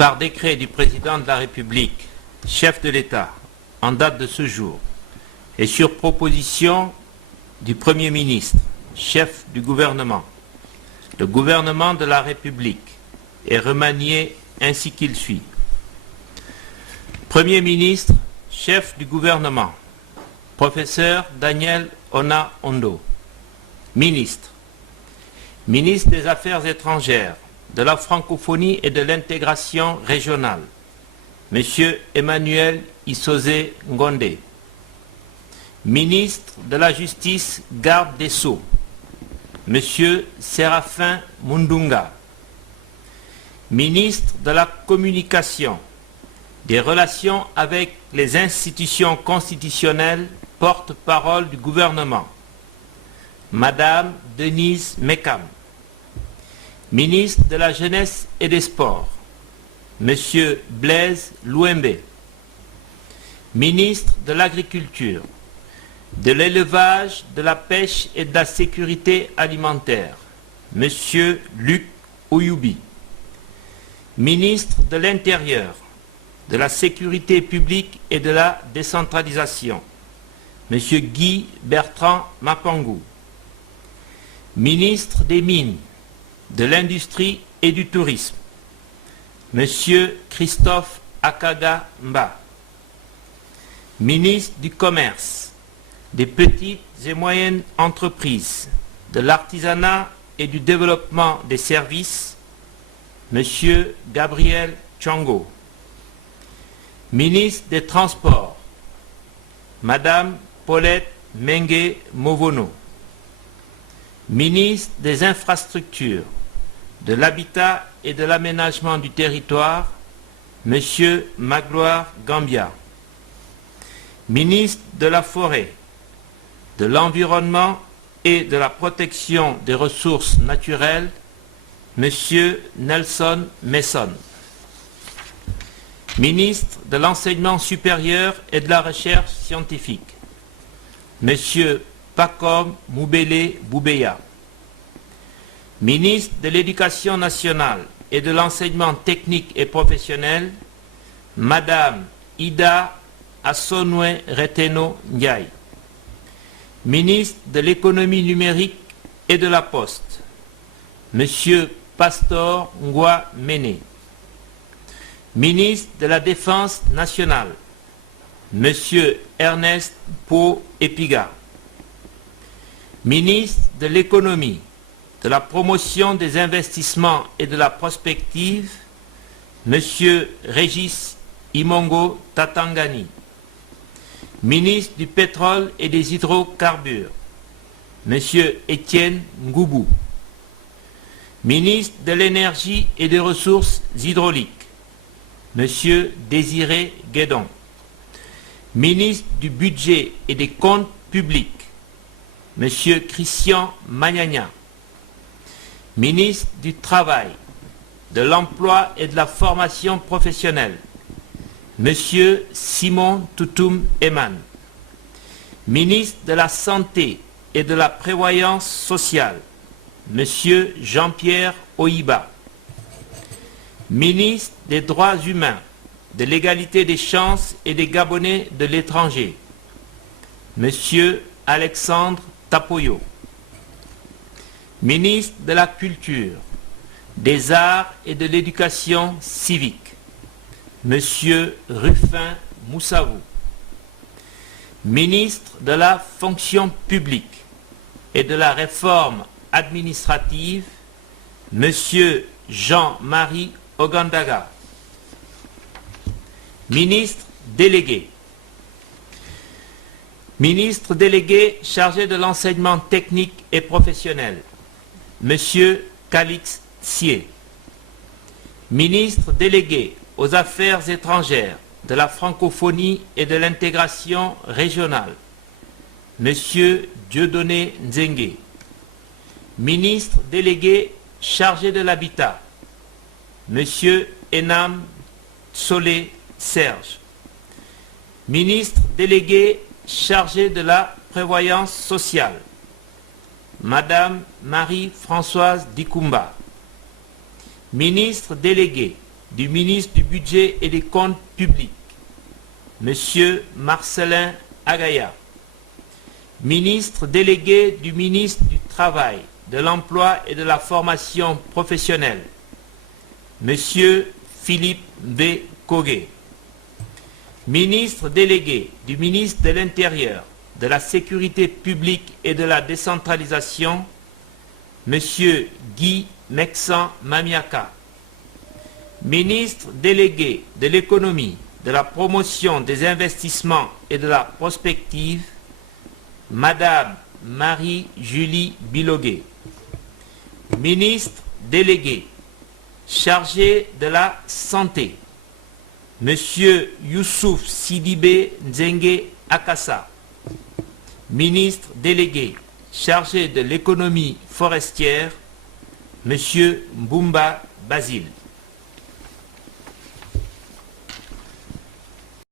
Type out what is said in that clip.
Par décret du Président de la République, chef de l'État, en date de ce jour, et sur proposition du Premier ministre, chef du gouvernement, le gouvernement de la République est remanié ainsi qu'il suit. Premier ministre, chef du gouvernement, professeur Daniel Ona Ondo. Ministre, ministre des Affaires étrangères, de la francophonie et de l'intégration régionale, Monsieur Emmanuel Isosé Ngonde. Ministre de la Justice, garde des Sceaux, Monsieur Séraphin Mundunga. Ministre de la Communication, des Relations avec les institutions constitutionnelles, porte-parole du gouvernement, Madame Denise Mekam. Ministre de la Jeunesse et des Sports, Monsieur Blaise Louembe. Ministre de l'Agriculture, de l'Élevage, de la Pêche et de la Sécurité alimentaire, Monsieur Luc Ouyoubi. Ministre de l'Intérieur, de la Sécurité publique et de la décentralisation, Monsieur Guy Bertrand Mapangou. Ministre des Mines, de l'Industrie et du Tourisme, Monsieur Christophe Akaga Mba. Ministre du Commerce, des Petites et Moyennes Entreprises, de l'Artisanat et du Développement des Services, Monsieur Gabriel Tchongo. Ministre des Transports, Madame Paulette Mengue Movono. Ministre des Infrastructures, de l'Habitat et de l'Aménagement du Territoire, Monsieur Magloire Gambia. Ministre de la Forêt, de l'Environnement et de la Protection des Ressources naturelles, Monsieur Nelson Messon. Ministre de l'Enseignement supérieur et de la Recherche scientifique, Monsieur Pacom Moubele Boubeya. Ministre de l'Éducation nationale et de l'Enseignement technique et professionnel, Madame Ida Assonwe Reteno Ndiaye. Ministre de l'Économie numérique et de la Poste, Monsieur Pastor Ngwa Mene. Ministre de la Défense nationale, Monsieur Ernest Po Epiga. Ministre de l'Économie, de la Promotion des investissements et de la prospective, Monsieur Régis Imongo Tatangani. Ministre du Pétrole et des Hydrocarbures, Monsieur Étienne Ngoubou. Ministre de l'Énergie et des Ressources hydrauliques, Monsieur Désiré Guédon. Ministre du Budget et des Comptes publics, Monsieur Christian Magnagna. Ministre du Travail, de l'Emploi et de la Formation professionnelle, Monsieur Simon Toutoum Eman. Ministre de la Santé et de la Prévoyance sociale, Monsieur Jean-Pierre Oïba. Ministre des Droits humains, de l'égalité des chances et des Gabonais de l'étranger, Monsieur Alexandre Tapoyo. Ministre de la Culture, des Arts et de l'Éducation civique, Monsieur Ruffin Moussavou. Ministre de la Fonction publique et de la Réforme administrative, Monsieur Jean-Marie Ogandaga. Ministre délégué. Ministre délégué chargé de l'enseignement technique et professionnel, Monsieur Calix Sié. Ministre délégué aux Affaires étrangères, de la francophonie et de l'intégration régionale, Monsieur Dieudonné Nzengue. Ministre délégué chargé de l'habitat, Monsieur Enam Solé Serge. Ministre délégué chargé de la prévoyance sociale, Madame Marie-Françoise Dikumba. Ministre délégué du ministre du Budget et des Comptes publics, Monsieur Marcelin Agaya. Ministre délégué du ministre du Travail, de l'Emploi et de la Formation professionnelle, Monsieur Philippe B. Kogué. Ministre délégué du ministre de l'Intérieur, de la Sécurité publique et de la décentralisation, Monsieur Guy Mexan Mamiaka. Ministre délégué de l'économie, de la promotion des investissements et de la prospective, Madame Marie-Julie Bilogué. Ministre délégué chargé de la santé, Monsieur Youssouf Sidibé Nzenge Akassa. Ministre délégué chargé de l'économie forestière, Monsieur Mbumba Basile.